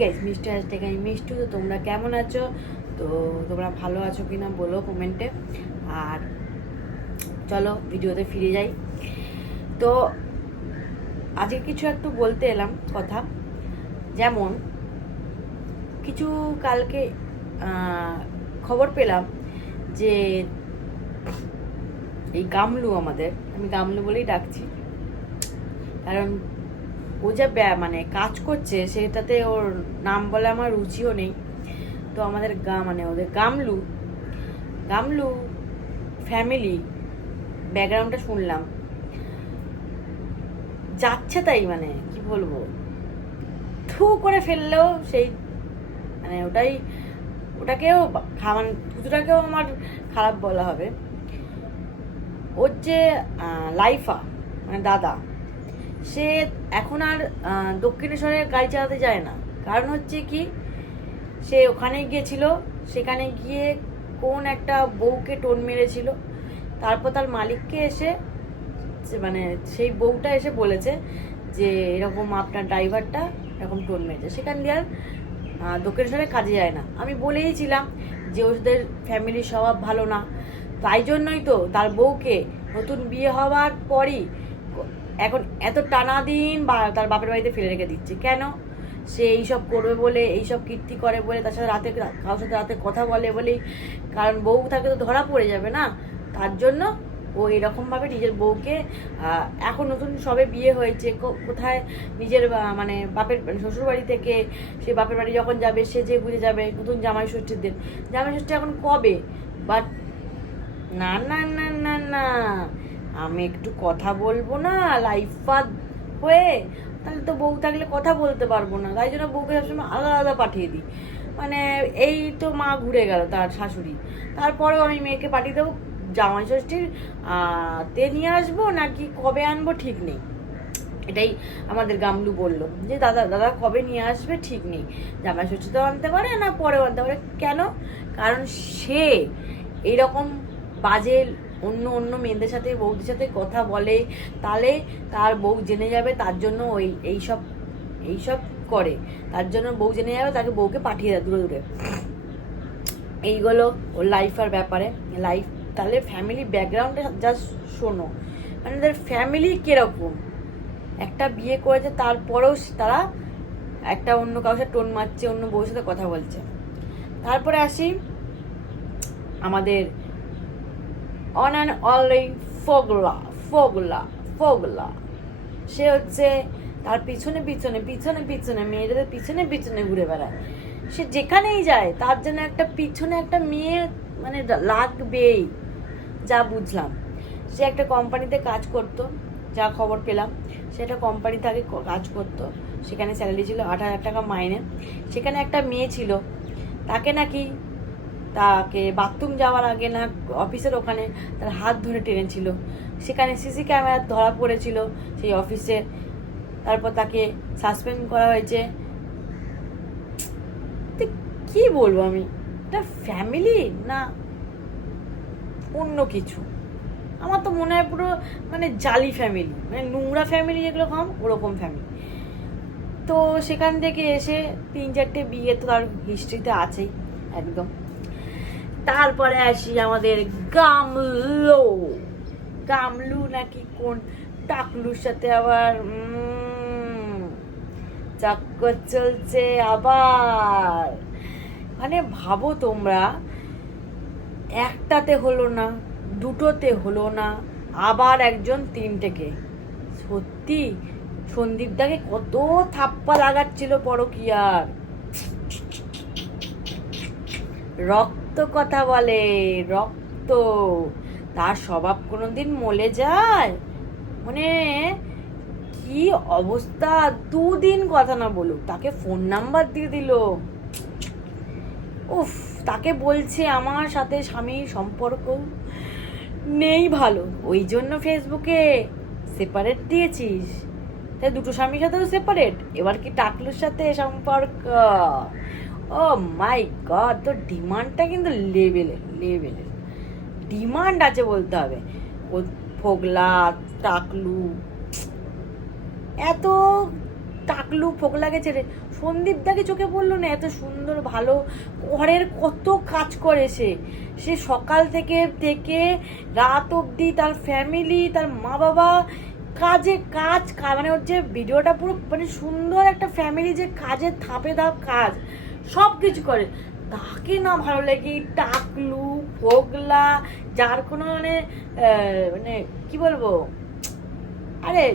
Guys মিষ্টি hashtag আমি মিষ্টু তো তোমরা কেমন আছো? তো তোমরা ভালো আছো কি না বলো কমেন্টে আর চলো ভিডিওতে ফিরে যাই। তো আজকে কিছু একটু বলতে এলাম কথা। যেমন, কিছু কালকে খবর পেলাম যে এই গামলু আমাদের, আমি গামলু বলেই ডাকছি। কারণ ও যা মানে কাজ করছে, সেটাতে ওর নাম বলে আমার রুচিও নেই। তো আমাদের গা মানে ওদের গামলু গামলু ফ্যামিলি ব্যাকগ্রাউন্ডটা শুনলাম। যাচ্ছে তাই মানে কি বলব? থু করে ফেললেও সেই মানে ওটাই, ওটাকেও খাওয়ান থুতুটাকেও আমার খারাপ বলা হবে। ওর যে লাইফা মানে দাদা সে এখন আর আহ, দক্ষিণেশ্বরে গাড়ি চালাতে যায় না। কারণ হচ্ছে কি সে ওখানে গিয়েছিল সেখানে গিয়ে কোন একটা বউকে টোন মেরেছিল। তারপর তার মালিককে এসে মানে সেই বউটা এসে বলেছে যে এরকম আপনার ড্রাইভারটা এরকম টোন মেরেছে। সেখান দিয়ে আর দক্ষিণেশ্বরে কাজে যায় না। আমি বলেইছিলাম যে ওদের ফ্যামিলির স্বভাব ভালো না। তাই জন্যই তো তার বউকে নতুন বিয়ে হওয়ার পরই এখন এত টানা দিন বা তার বাপের বাড়িতে ফেলে রেখে দিচ্ছে। কেন? সে এইসব করবে বলে, এইসব কীর্তি করে বলে, তার সাথে রাতে কারোর সাথে রাতে কথা বলে বলেই, কারণ বউ তাকে তো ধরা পড়ে যাবে না? তার জন্য ও এরকমভাবে নিজের বউকে এখন নতুন সবে বিয়ে হয়েছে কোথায় নিজের মানে বাপের মানে শ্বশুর বাড়ি থেকে সে বাপের বাড়ি যখন যাবে, সে যে বুঝে যাবে নতুন জামাই ষষ্ঠীর দিন। জামাই ষষ্ঠী এখন কবে? বাট, না না না না না। আমি একটু কথা বলব না লাইফ হয়ে, তাহলে তো বউ থাকলে কথা বলতে পারব না, তাই জন্য বউকে সবসময় আলাদা আলাদা পাঠিয়ে দিই। মানে এই তো মা ঘুরে গেল তার শাশুড়ি। তারপরেও আমি মেয়েকে পাঠিয়ে দেবো, জামাই ষষ্ঠীর তে নিয়ে আসব নাকি কবে আনব ঠিক নেই। এটাই আমাদের গামলু বলল, যে দাদা দাদা কবে নিয়ে আসবে ঠিক নেই। জামাই ষষ্ঠীতেও আনতে পারে না, পরেও আনতে পারে। কেন? কারণ সে এইরকম বাজে অন্য অন্য মেয়েদের সাথে বৌদির সাথে কথা বলে তাহলে তার বউ জেনে যাবে তার জন্য ওই, এইসব এইসব করে। তার জন্য বউ জেনে যাবে, তাকে বউকে পাঠিয়ে দেয় দূরে দূরে। এইগুলো ওর লাইফ আর ব্যাপারে। লাইফ তাহলে ফ্যামিলি ব্যাকগ্রাউন্ডে জাস্ট শোনো। মানে তাদের ফ্যামিলি কীরকম? একটা বিয়ে করেছে, তারপরেও তারা একটা অন্য কারোর সাথে টোন মারছে, অন্য বউর সাথে কথা বলছে। তারপরে আসি আমাদের অন অ্যান্ড অলরেডি ফগলা ফগলা ফগলা সে হচ্ছে তার পিছনে পিছনে পিছনে পিছনে, মেয়েদের পিছনে পিছনে ঘুরে বেড়ায়। সে যেখানেই যায়, তার জন্য একটা পিছনে একটা মেয়ে মানে লাগবেই, যা বুঝলাম। সে একটা কোম্পানিতে কাজ করতো, যা খবর পেলাম। সে একটা কোম্পানিতে আগে ক- কাজ করতো। সেখানে স্যালারি ছিল আট হাজার টাকা মাইনে। সেখানে একটা মেয়ে ছিল, তাকে নাকি তাকে বাথরুম যাওয়ার আগে না অফিসের ওখানে তার হাত ধরে টেনেছিল সেখানে সিসি ক্যামেরা ধরা পড়েছিল সেই অফিসে তারপর তাকে সাসপেন্ড করা হয়েছে। কি বলব আমি? এটা ফ্যামিলি না, অন্য কিছু। আমার তো মনে হয় পুরো মানে জালি ফ্যামিলি মানে নোংরা ফ্যামিলি যেগুলো কম ওরকম ফ্যামিলি তো সেখান থেকে এসে তিন চারটে বিয়ে তো তার হিস্ট্রিতে আছেই, একদম। তারপরে আসি আমাদের গামলো। গামলু নাকি কোন টাকলুর সাথে আবার উম, চক্কর চলছে আবার। মানে ভাবো তোমরা একটাতে হলো না দুটোতে হলো না আবার একজন তিনটেকে। সত্যি? সন্দীপদাকে কত থাপ্পা লাগাচ্ছিল পরকিয়ার। রক্ত কথা বলে, রক্ত। তার স্বভাব কোনোদিন মলে যায়? মানে কি অবস্থা? দুদিন কথা না বলুক, তাকে ফোন নাম্বার দিয়ে দিল। উফ, তাকে বলছে আমার সাথে স্বামীর সম্পর্ক নেই ভালো, ওই জন্য ফেসবুকে সেপারেট দিয়েছিস। তাই দুটো স্বামীর সাথেও সেপারেট এবার কি টাকলুর সাথে সম্পর্ক? ও মাই গড তোর ডিমান্ডটা কিন্তু লেভেলের লেভেলের ডিমান্ড আছে বলতে হবে। ও ফোগলা, টাকলু, এত টাকলু ফোগলাকে ছেড়ে সন্দীপ দাকে চোখে পড়ল না? এত সুন্দর, ভালো, ঘরের কত কাজ করে সে। সে সকাল থেকে থেকে রাত অবধি তার ফ্যামিলি তার মা বাবা কাজে কাজ মানে যে ভিডিওটা পুরো মানে সুন্দর একটা ফ্যামিলি যে কাজের ধাপে ধাপ কাজ। সব কিছু করে। তাকে না ভালো লাগে টাকলু, ফোগলা, যার কোনো মানে মানে কি বলব? আরে,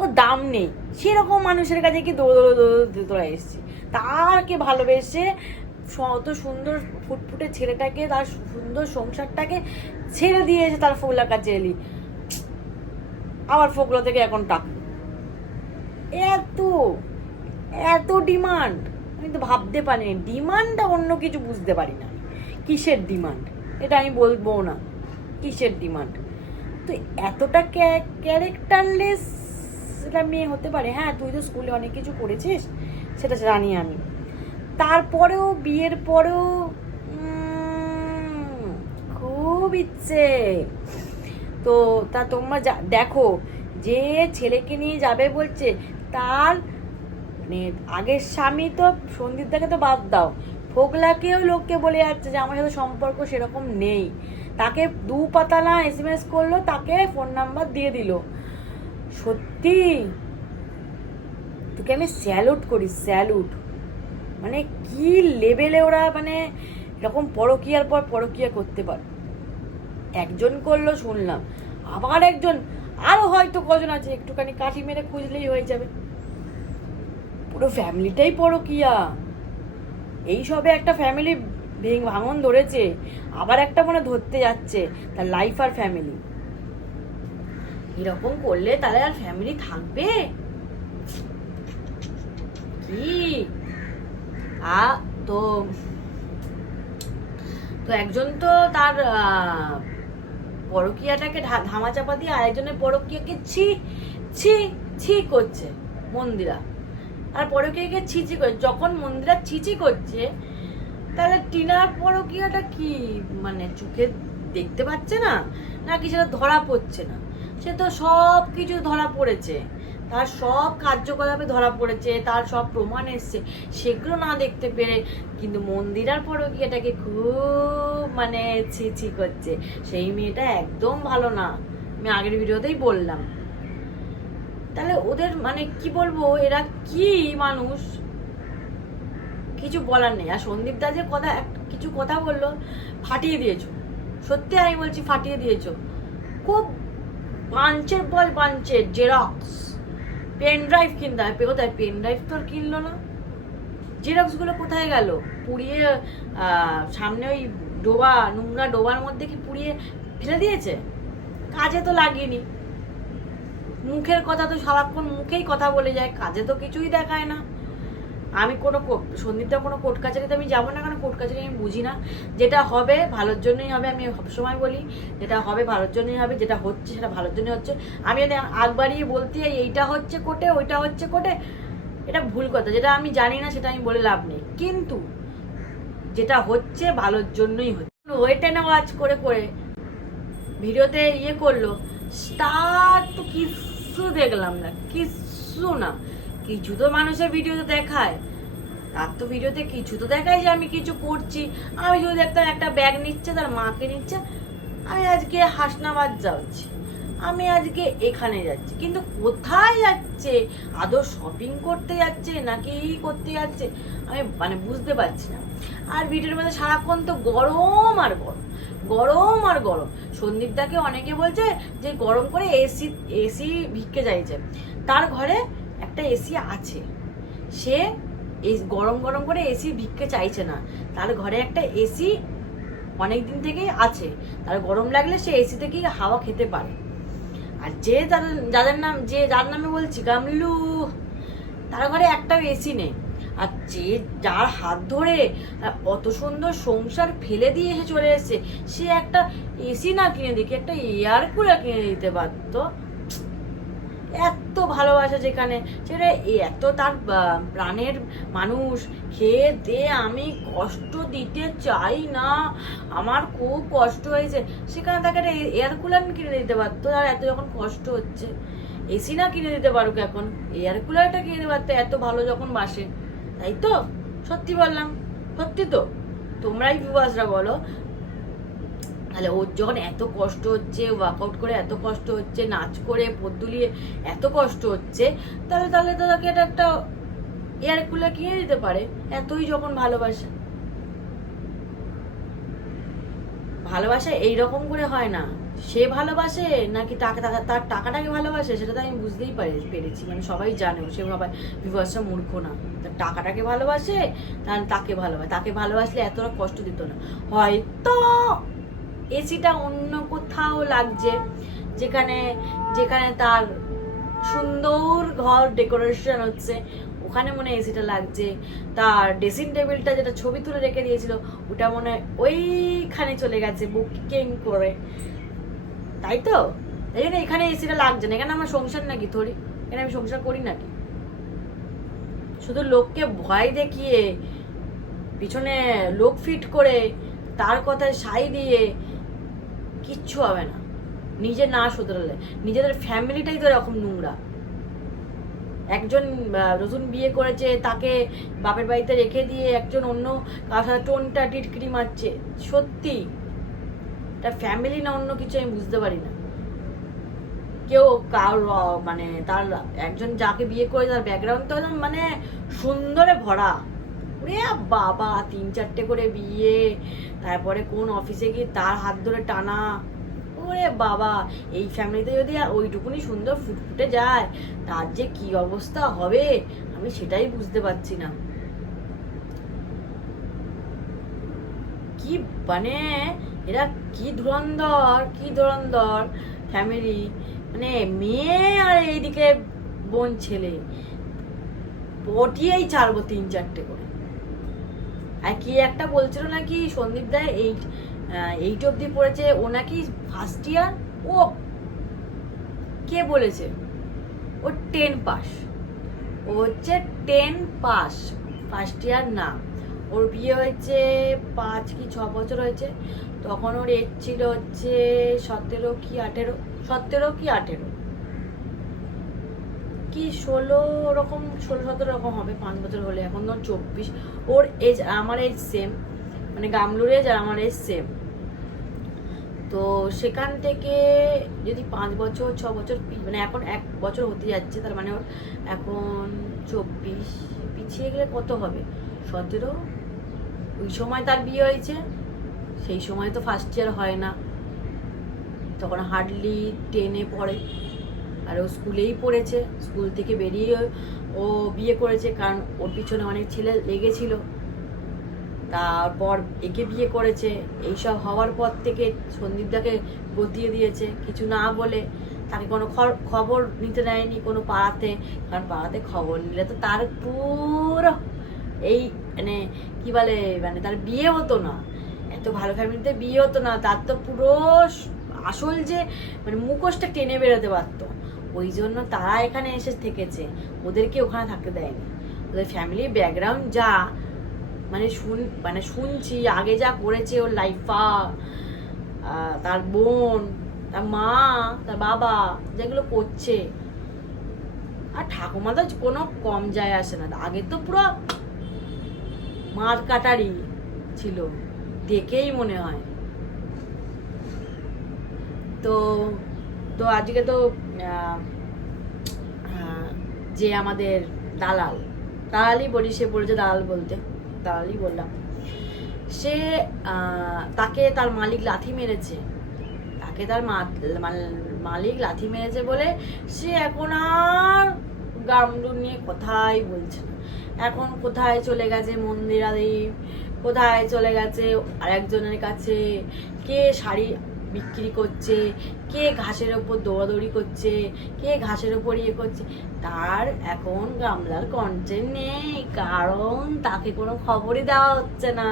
ও দাম নেই। সেরকম মানুষের কাছে কি দৌড় দৌড় দৌড়, দৌড়া এসছি। তারকে ভালোবেসে অত সুন্দর ফুটফুটে ছেলেটাকে, তার সুন্দর সংসারটাকে ছেড়ে দিয়েছে তার ফোগলার কাছে এলি। আবার ফোগলা থেকে এখন টাক এত এত ডিমান্ড। আমি তো ভাবতে পারিনি। ডিমান্ডটা অন্য কিছু বুঝতে পারি না। কিসের ডিমান্ড? এটা আমি বলব না। কিসের ডিমান্ড? তো এতটা ক্যারেক্টারলেস সেটা মেয়ে হতে পারে। হ্যাঁ তুই তো স্কুলে অনেক কিছু করেছিস, সেটা জানি আমি। তারপরেও, বিয়ের পরেও খুব ইচ্ছে। তো তা তোমরা দেখো, যে ছেলেকে নিয়ে যাবে বলছে, তার মানে আগের স্বামী তো সন্দীপদাকে তো বাদ দাও। ফোকলাকেও লোককে বলে যাচ্ছে যে, আমার সাথে সম্পর্ক সেরকম নেই। তাকে দু পাতালা এস এম এস করল, তাকে ফোন নাম্বার দিয়ে দিল। সত্যি? তোকে আমি স্যালুট করি স্যালুট মানে কি লেভেলে ওরা মানে এরকম পরকিয়ার পর পরকিয়া করতে পারে। একজন করল, শুনলাম। আবার একজন, আরও হয়তো কজন আছে, একটুখানি কাঠি মেরে খুঁজলেই হয়ে যাবে। পুরো ফ্যামিলিটাই পরকিয়া। এই সবে একটা ফ্যামিলি ভেঙ ভাঙন ধরেছে, আবার একটা মনে ধরতে যাচ্ছে, তার লাইফ আর ফ্যামিলি এরকম করলে তাহলে আর ফ্যামিলি থাকবে? কি? আ, তো তো একজন তো তার পরকীয়াটাকে ধামাচাপা দিয়ে আরেকজনের পরকীয়াকে ছি ছি ছি করছে, মন্দিরা। আর পরকীয়াকে ছিচি করছে যখন মন্দিরা ছিচি করছে, তাহলে টিনার পরকীয়াটা কি মানে চোখে দেখতে পাচ্ছে না? নাকি সেটা ধরা পড়ছে না? সে তো সব কিছু ধরা পড়েছে। তার সব কার্যকলাপে ধরা পড়েছে, তার সব প্রমাণ এসছে। সেগুলো না দেখতে পেরে কিন্তু মন্দিরার পরকীয়াটাকে খুব মানে ছি করছে। সেই মেয়েটা একদম ভালো না। আমি আগের ভিডিওতেই বললাম। তাহলে ওদের মানে কি বলব, এরা কি মানুষ? কিছু বলার নেই। আর সন্দীপ দা যে কথা কিছু কথা বলল, ফাটিয়ে দিয়েছ। সত্যি আমি বলছি ফাটিয়ে দিয়েছ। খুব পাঞ্চের পর পাঞ্চের জেরক্স পেন ড্রাইভ কিনতে হয় কোথায়? পেন ড্রাইভ তো আর কিনলো না। জেরক্সগুলো কোথায় গেল? পুড়িয়ে সামনে ওই ডোবা, নোংরা ডোবার মধ্যে কি পুড়িয়ে ফেলে দিয়েছে? কাজে তো লাগেনি মুখের কথা তো সারাক্ষণ মুখেই কথা বলে যায়, কাজে তো কিছুই দেখায় না। আমি কোনো কো- সন্দীপটা কোনো কোর্ট কাছারিতে আমি যাব না কারণ কোর্ট কাছারি আমি বুঝি না। যেটা হবে ভালোর জন্যই হবে, আমি সবসময় বলি, যেটা হবে ভালোর জন্যই হবে, যেটা হচ্ছে সেটা ভালোর জন্যই হচ্ছে। আমি যদি আগ বাড়িয়ে বলতে এইটা হচ্ছে কোটে ওইটা হচ্ছে কোটে এটা ভুল কথা। যেটা আমি জানি না, সেটা আমি বলে লাভ নেই। কিন্তু যেটা হচ্ছে ভালোর জন্যই হচ্ছে। ওয়েটে না ওয়াচ করে করে ভিডিওতে ইয়ে করল, স্টার তো কিচ্ছু দেখলাম না কিচ্ছু না। কিছু তো মানুষের ভিডিওতে দেখায়। তার তো ভিডিওতে কিছু তো দেখায় যে আমি কিছু করছি। আমি যদি দেখতাম একটা ব্যাগ নিচ্ছে, তার মাকে নিচ্ছে, আমি আজকে হাসনাবাদ যাচ্ছি। আমি আজকে এখানে যাচ্ছি। কিন্তু কোথায় যাচ্ছে? আদৌ শপিং করতে যাচ্ছে নাকি করতে যাচ্ছে? আমি মানে বুঝতে পারছি না। আর ভিডিওর মধ্যে সারাক্ষণ তো গরম আর গরম। গরম আর গরম। সন্দীপদাকে অনেকে বলছে যে গরম করে এসি এসি ভিক্ষে চাইছে তার ঘরে একটা এসি আছে। সে গরম গরম করে এসি ভিক্ষে চাইছে না। তার ঘরে একটা এসি অনেক দিন থেকেই আছে। তার গরম লাগলে সে এসি থেকেই হাওয়া খেতে পারে। আর যে যাদের যাদের নাম, যে যার নামে বলছি, গামলু, তার ঘরে একটাও এসি নেই। আর যে যার হাত ধরে অত সুন্দর সংসার ফেলে দিয়ে এসে চলে এসেছে, সে একটা এসি না কিনে দিকে একটা এয়ার কুলার কিনে দিতে পারতো এত ভালোবাসা যেখানে, সেটা এত তার প্রাণের মানুষ। খেয়ে দে, আমি কষ্ট দিতে চাই না। আমার খুব কষ্ট হয়েছে। সেখানে তাকে একটা এয়ার কুলার কিনে দিতে পারতো আর এত যখন কষ্ট হচ্ছে এসি না কিনে দিতে পারুক এখন এয়ার কুলারটা কিনে দিতে পারতো এত ভালো যখন বাসে। তাই তো? সত্যি বললাম। সত্যি তো? তোমরাই ভিউয়ার্সরা বলো। তাহলে ওর যখন এত কষ্ট হচ্ছে ওয়ার্কআউট করে এত কষ্ট হচ্ছে, নাচ করে পদ্দুলিয়ে এত কষ্ট হচ্ছে, তাহলে তাহলে তাকে এটা একটা এয়ার কুলার কিনে দিতে পারে। এতই যখন ভালোবাসে। ভালোবাসা এইরকম করে হয় না। সে ভালোবাসে নাকি টাকা তার টাকাটাকে ভালোবাসে? সেটা তো আমি বুঝতেই পারি পেরেছি। মানে সবাই জানে, সে ভাবে বিভাসটা মূর্খ না। তার টাকাটাকে ভালোবাসে, তার তাকে ভালোবাসে। তাকে ভালোবাসলে এতটা কষ্ট দিত না। হয়তো এসিটা অন্য কোথাও লাগছে, যেখানে যেখানে তার সুন্দর ঘর ডেকোরেশন হচ্ছে। ওখানে মনে হয় এসিটা লাগছে। তার ড্রেসিং টেবিলটা যেটা ছবি তুলে রেখে দিয়েছিল, ওটা মনে হয় ওইখানে চলে গেছে বুকিং করে। তাই তো? তাই জন্য এখানে এসিটা লাগছে না। এখানে আমার সংসার নাকি থরি এখানে আমি সংসার করি নাকি? শুধু লোককে ভয় দেখিয়ে, পিছনে লোক ফিট করে, তার কথায় সাই দিয়ে কিচ্ছু হবে না। নিজে না শুধরালে। নিজেদের ফ্যামিলিটাই তো এরকম নোংরা। একজন নতুন বিয়ে করেছে, তাকে বাপের বাড়িতে রেখে দিয়ে একজন অন্য কার সাথে টোনটা টিটকিরি মারছে। সত্যি। এটা ফ্যামিলি না অন্য কিছু আমি বুঝতে পারি না। কেউ কার মানে তার একজন যাকে বিয়ে করে তার ব্যাকগ্রাউন্ড তো একদম মানে সুন্দরে ভরা। বাবা, তিন চারটে করে বিয়ে, তারপরে কোন অফিসে গিয়ে তার হাত ধরে টানা। ওরে বাবা, এই ফ্যামিলিতে যদি ওইটুকুনি সুন্দর ফুটফুটে যায়, তার যে কি অবস্থা হবে, আমি সেটাই বুঝতে পারছি না। কি মানে এরা কি ধুরন্ধর কি ধুরন্ধর? ফ্যামিলি মানে মেয়ে আর এইদিকে বোন ছেলে। পটিয়েই ছাড়বো তিন চারটে করে। আর কি একটা বলছিল নাকি সন্দীপ দায় এইট এইট অব্দি পড়েছে, ও নাকি ফার্স্ট ইয়ার ও কে বলেছে? ও টেন পাস ও হচ্ছে টেন পাস ফার্স্ট ইয়ার না। ওর বিয়ে হয়েছে পাঁচ কি ছ বছর হয়েছে। তখন ওর এজ ছিল হচ্ছে সতেরো কি আঠেরো, সতেরো কি আঠেরো। কি ষোলো ওরকম, ষোলো সতেরো রকম হবে, পাঁচ বছর হলে। এখন ধর চব্বিশ। ওর এজ আমার এজ সেম মানে গামলুর এজ আর আমার এজ সেম তো সেখান থেকে যদি পাঁচ বছর, ছ বছর মানে এখন এক বছর হতে যাচ্ছে, তার মানে ওর এখন চব্বিশ, পিছিয়ে গেলে কত হবে? সতেরো? ওই সময় তার বিয়ে হয়েছে, সেই সময় তো ফার্স্ট ইয়ার হয় না। তখন হার্ডলি টেনে পড়ে। আর ও স্কুলেই পড়েছে, স্কুল থেকে বেরিয়ে ও বিয়ে করেছে কারণ ওর পিছনে অনেক ছেলে লেগেছিল। তারপর একে বিয়ে করেছে এইসব হওয়ার পর থেকে সন্দীপদাকে গতিয়ে দিয়েছে, কিছু না বলে। তাকে কোনো খবর নিতে দেয়নি কোনো পাড়াতে, কারণ পাড়াতে খবর নিলে তো তার পুরো এই মানে কি বলে মানে তার বিয়ে হতো না। এত ভালো ফ্যামিলিতে বিয়ে হতো না। তার তো পুরো আসল যে মানে মুখোশটা টেনে বেরোতে পারতো। ওই জন্য তারা এখানে এসে থেকেছে। ওদেরকে ওখানে থাকতে দেয়নি। ওদের ফ্যামিলি ব্যাকগ্রাউন্ড যা মানে শুন মানে শুনছি, আগে যা করেছে ওর লাইফা তার বোন, তার মা, তার বাবা, যেগুলো করছে। আর ঠাকুমা তো কোনো কম যায় আসে না। আগে তো পুরো মার কাটারি ছিল, দেখেই মনে হয়। তো তো আজকে তো যে আমাদের দালাল, দালালই বলি, সে বলেছে দালাল বলতে, দালালই বললাম। সে তাকে তার মালিক লাথি মেরেছে। তাকে তার মালিক লাথি মেরেছে বলে সে এখন আর গামডু নিয়ে কথাই বলছে না। এখন কোথায় চলে গেছে মন্দিরাদি কোথায় চলে গেছে আরেকজনের কাছে? কে শাড়ি বিক্রি করছে? কে ঘাসের ওপর দৌড়াদৌড়ি করছে? কে ঘাসের ওপর ইয়ে করছে? তার এখন গামলার কন্টেন্ট নেই, কারণ তাকে কোনো খবরই দেওয়া হচ্ছে না।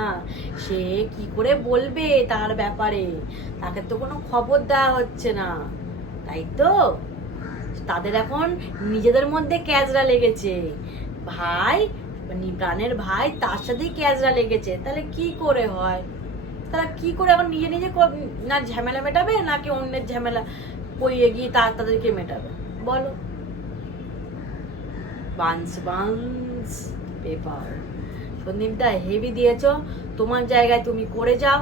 সে কি করে বলবে তার ব্যাপারে? তাকে তো কোনো খবর দেওয়া হচ্ছে না। তাই তো? তাদের এখন নিজেদের মধ্যে ক্যাজরা লেগেছে। ভাই মানে প্রাণের ভাই, তার সাথেই ক্যাজরা লেগেছে। তাহলে কি করে হয়? তারা কি করে এখন নিজে নিজে না ঝামেলা মেটাবে, নাকি অন্যের ঝামেলা কইয়ে গিয়ে তার তাদেরকে মেটাবে? বলো। বান্স বান্স পেপার। সন্দীপটা হেভি দিয়েছ। তোমার জায়গায় তুমি করে যাও।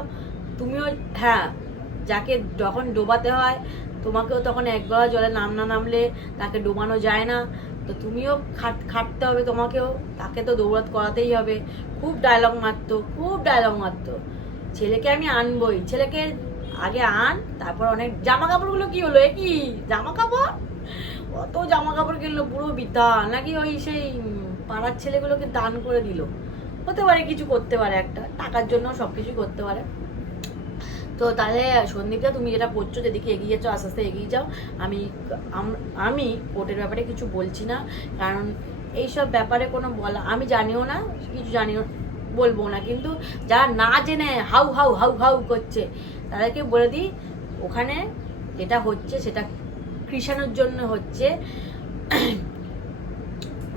তুমিও হ্যাঁ যাকে যখন ডোবাতে হয়, তোমাকেও তখন এক গলা জলে নাম না নামলে তাকে ডোবানো যায় না। তো তুমিও খাট, খাটতে হবে তোমাকেও। তাকে তো দৌড়াত করাতেই হবে। খুব ডায়লগ মারতো, খুব ডায়লগ মারতো। ছেলেকে আমি আনবই। ছেলেকে আগে আন, তারপর অনেক জামা কাপড়গুলো কি হলো? এ কি? জামা কাপড় অত জামা কাপড় কিনলো, পুরো বিতা নাকি ওই সেই পাড়ার ছেলেগুলোকে দান করে দিল। হতে পারে কিছু করতে পারে একটা। টাকার জন্য সব কিছু করতে পারে। তো তাহলে সন্দীপটা তুমি যেটা করছ, যেদিকে এগিয়ে যাচ্ছ আস্তে আস্তে এগিয়ে যাও, আমি আমি কোর্টের ব্যাপারে কিছু বলছি না। কারণ এইসব ব্যাপারে কোনো বলা, আমি জানিও না, কিছু জানিও, বলব না। কিন্তু যারা না জেনে হাউ হাউ হাউ হাউ করছে, তাদেরকে বলে দিই, ওখানে যেটা হচ্ছে, সেটা কৃষাণুর জন্য হচ্ছে।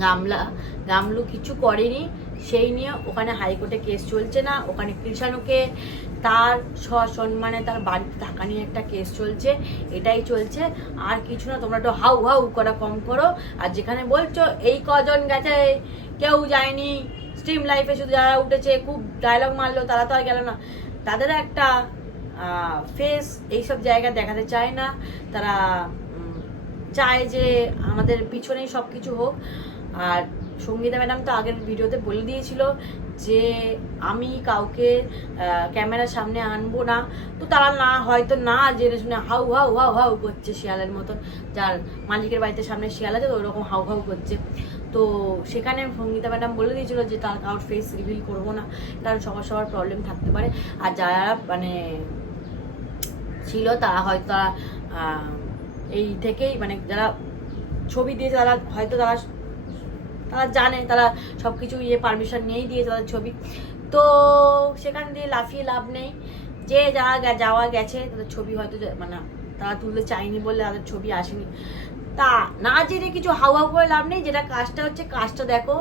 গামলা, গামলু কিছু করেনি, সেই নিয়ে ওখানে হাইকোর্টে কেস চলছে না, ওখানে কৃষাণুকে তার সসম্মানে তার বাড়িতে থাকা নিয়ে একটা কেস চলছে, এটাই চলছে। আর কিছু না, তোমরা একটু হাউ হাউ করা কম করো। আর যেখানে বলছো, এই কজন গেছে, কেউ যায়নি। স্ট্রিম লাইফে শুধু যারা উঠেছে, খুব ডায়লগ মারলো, তারা তো আর গেল না। তাদের একটা ফেস এইসব জায়গা দেখাতে চায় না। তারা চায় যে আমাদের পিছনেই সব কিছু হোক। আর সঙ্গীতা ম্যাডাম তো আগের ভিডিওতে বলে দিয়েছিল যে আমি কাউকে ক্যামেরার সামনে আনব না। তো তারা না, হয়তো না জেনে শুনে হাউ হাউ হাউ হাউ করছে শিয়ালের মতন। যার মালিকের বাড়িতে সামনে শিয়াল আছে, তো ওরকম হাউ হাউ করছে। তো সেখানে সঙ্গীতা ম্যাডাম বলে দিয়েছিল যে তার কারোর ফেস রিভিল করব না। কারণ সবার সবার প্রবলেম থাকতে পারে। আর যারা মানে ছিল তারা হয়তো তারা এই থেকেই মানে যারা ছবি দিয়ে তারা, হয়তো তারা তারা জানে, তারা সব কিছু ইয়ে পারমিশন নিয়েই দিয়ে তাদের ছবি। তো সেখান দিয়ে লাফিয়ে লাভ নেই। যে যারা যাওয়া গেছে, তাদের ছবি হয়তো মানে তারা তুলতে চায়নি বলে তাদের ছবি আসেনি। তা না জেনে কিছু হাওয়া করে লাভ নেই, যেটা কাজটা হচ্ছে কাজটা দেখো।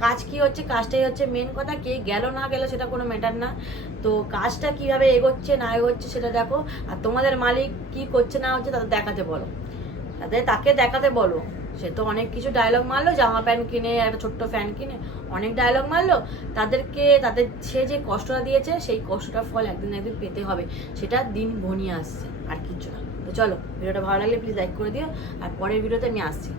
কাজ কি হচ্ছে, কাজটাই হচ্ছে মেন কথা। কে গেল না গেল সেটা কোনো ম্যাটার না। তো কাজটা কীভাবে এগোচ্ছে, না এগোচ্ছে সেটা দেখো। আর তোমাদের মালিক কি করছে না হচ্ছে তাদের দেখাতে বলো। তাদের তাকে দেখাতে বলো। সে তো অনেক কিছু ডায়লগ মারলো, জামা প্যান্ট কিনে, একটা ছোট্ট ফ্যান কিনে, অনেক ডায়লগ মারলো। তাদেরকে, তাদের সে যে কষ্টটা দিয়েছে, সেই কষ্টটা ফল একদিন একদিন পেতে হবে। সেটা দিন ঘনিয়ে আসছে, আর কিছু না। তো চলো, ভিডিওটা ভালো লাগলে প্লিজ লাইক করে দিও। আর পরের ভিডিওতে আমি আসছি।